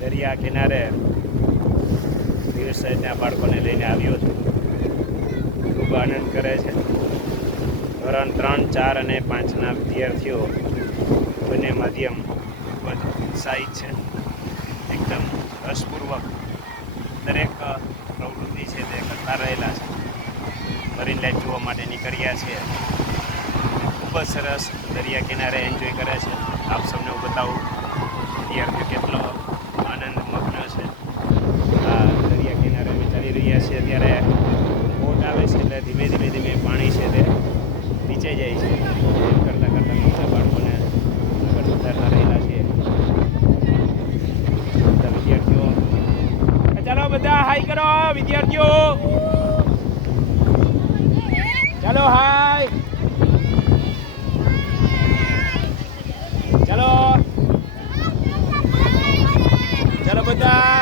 દરિયા કિનારે દીવ સાઈડના બાળકોને લઈને આવ્યો છું. ખૂબ આનંદ કરે છે. ધોરણ 3, 4 અને 5ના વિદ્યાર્થીઓ બંને માધ્યમ ખૂબ જ ઉત્સાહિત છે. એકદમ રસપૂર્વક દરેક પ્રવૃત્તિ છે તે કરતા રહેલા છે. મરીન લાઈફ જોવા માટે નીકળ્યા છે. ખૂબ જ સરસ દરિયા કિનારે એન્જોય કરે છે. આપ સૌને હું બતાવું વિદ્યાર્થીઓ કેટલો આનંદ મગ્ન છે. આ દરિયા કિનારે અમે ચાલી રહ્યા છીએ ત્યારે બોટ આવે છે એટલે ધીમે ધીમે પાણી છે તે નીચે જાય છે. એમ કરતાં બધા બાળકોને આગળ વધારતા રહેલા છીએ. બધા વિદ્યાર્થીઓ ચાલો બધા હાઈ કરો વિદ્યાર્થીઓ, ચાલો હાય, ચાલો ચાલો બધા